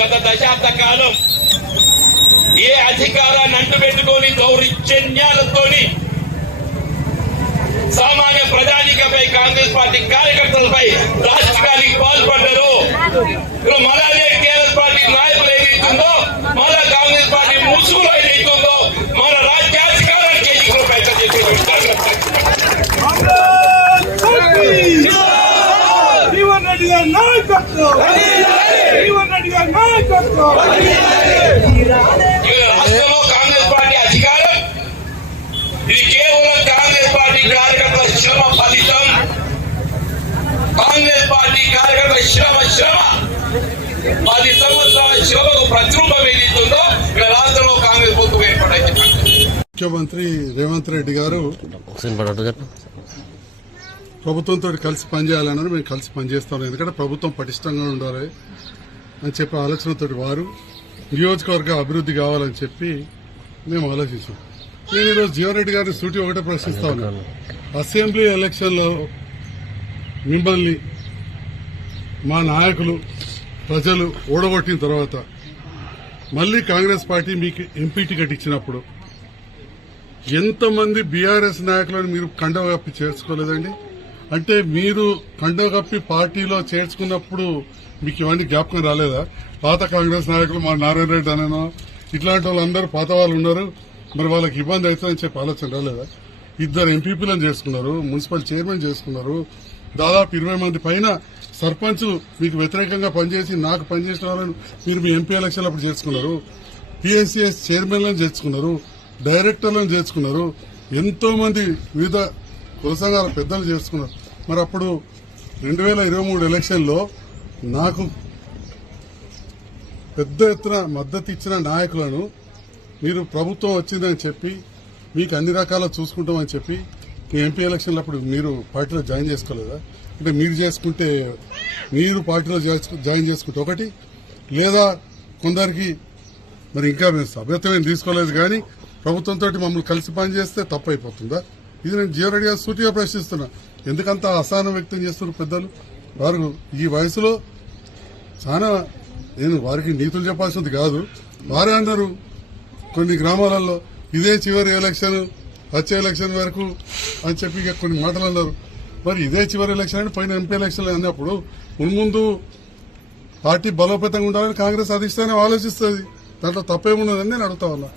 గత దశాబ్ద కాలం ఏ అధికారాన్ని అంటుపెట్టుకొని దౌర్జన్యాలతోని సామాన్య ప్రజానికపై కాంగ్రెస్ పార్టీ కార్యకర్తలపై రాజకీయానికి పాల్పడ్డారు. మళ్ళీ టీఆర్ఎస్ పార్టీ నాయకులు ఏదైతుందో మన కాంగ్రెస్ పార్టీ ముసుగులో ఏదైతుందో మన రాజ్యాధికారానికి ఎన్నికలు ప్రయత్నం రాష్ట్రంలో కాంగ్రెస్ పార్టీ అధికారం ఇది కేవలం కాంగ్రెస్ పార్టీ కార్యకర్తల శ్రమ ఫలితం. కాంగ్రెస్ పార్టీ కార్యకర్తల శ్రమ 10 సంవత్సరాల శ్రమకు ప్రతిరూపం ఏదైతుందో ఇక్కడ రాష్ట్రంలో కాంగ్రెస్ ప్రభుత్వం ఏర్పడైంది. ముఖ్యమంత్రి రేవంత్ రెడ్డి గారు ప్రభుత్వంతో కలిసి పనిచేయాలన్నారు. మేము కలిసి పనిచేస్తాం, ఎందుకంటే ప్రభుత్వం పటిష్టంగా ఉండాలి అని చెప్పి ఆలోచనతో వారు నియోజకవర్గ అభివృద్ధి కావాలని చెప్పి మేము ఆలోచించాం. నేను ఈరోజు జీవన్ రెడ్డి గారిని సూటి ఒకటే ప్రశ్నిస్తా ఉన్నాను. అసెంబ్లీ ఎలక్షన్లో మిమ్మల్ని మా నాయకులు ప్రజలు ఓడగొట్టిన తర్వాత మళ్లీ కాంగ్రెస్ పార్టీ మీకు ఎంపీ టికెట్ ఇచ్చినప్పుడు ఎంతమంది బీఆర్ఎస్ నాయకులను మీరు కండవ కప్పి చేర్చుకోలేదండి? అంటే మీరు కండవ కప్పి పార్టీలో చేర్చుకున్నప్పుడు మీకు ఇవన్నీ జ్ఞాపకం రాలేదా? పాత కాంగ్రెస్ నాయకులు మా నారాయణ రెడ్డి అనేనో ఇట్లాంటి వాళ్ళందరూ పాత వాళ్ళు ఉన్నారు, మరి వాళ్ళకి ఇబ్బంది అవుతుందని చెప్పి ఆలోచన రాలేదా? 2 ఎంపీపీలను చేసుకున్నారు, మున్సిపల్ చైర్మన్ చేసుకున్నారు, దాదాపు 20 మంది పైన సర్పంచ్ మీకు వ్యతిరేకంగా పనిచేసి నాకు పనిచేసిన వాళ్ళని మీరు మీ ఎంపీ ఎలక్షన్ అప్పుడు చేసుకున్నారు, పిఎస్సిఎస్ చైర్మన్లను చేర్చుకున్నారు, డైరెక్టర్లను చేర్చుకున్నారు, ఎంతో మంది వివిధ కుల సంఘాల పెద్దలు చేసుకున్నారు. మరి అప్పుడు 2023 ఎలక్షన్లో నాకు పెద్ద ఎత్తున మద్దతు ఇచ్చిన నాయకులను మీరు ప్రభుత్వం వచ్చిందని చెప్పి మీకు అన్ని రకాల చూసుకుంటామని చెప్పి మీ ఎంపీ ఎలక్షన్లు అప్పుడు మీరు పార్టీలో జాయిన్ చేసుకోలేదా? అంటే మీరు చేసుకుంటే మీరు పార్టీలో జాయిన్ చేసుకుంటే ఒకటి, లేదా కొందరికి మరి ఇంకా మేము సభ్యత్వం తీసుకోలేదు కానీ ప్రభుత్వంతో మమ్మల్ని కలిసి పనిచేస్తే తప్పు అయిపోతుందా? ఇది నేను జీవన్ రెడ్డి గారు సూటిగా ప్రశ్నిస్తున్నా. ఎందుకంత అసహనం వ్యక్తం చేస్తున్నారు పెద్దలు? వారు ఈ వయసులో చాలా, నేను వారికి నీతులు చెప్పాల్సింది కాదు, వారే అన్నారు కొన్ని గ్రామాలలో ఇదే చివరి ఎలక్షన్, వచ్చే ఎలక్షన్ వరకు అని చెప్పి ఇక కొన్ని మాటలు అన్నారు. మరి ఇదే చివరి ఎలక్షన్ అని పోయిన ఎంపీ ఎలక్షన్ అన్నప్పుడు మున్ముందు పార్టీ బలోపేతంగా ఉండాలని కాంగ్రెస్ అధిష్టానం ఆలోచిస్తుంది. దాంట్లో తప్పేమున్నదని నేను అడుగుతా ఉన్నా.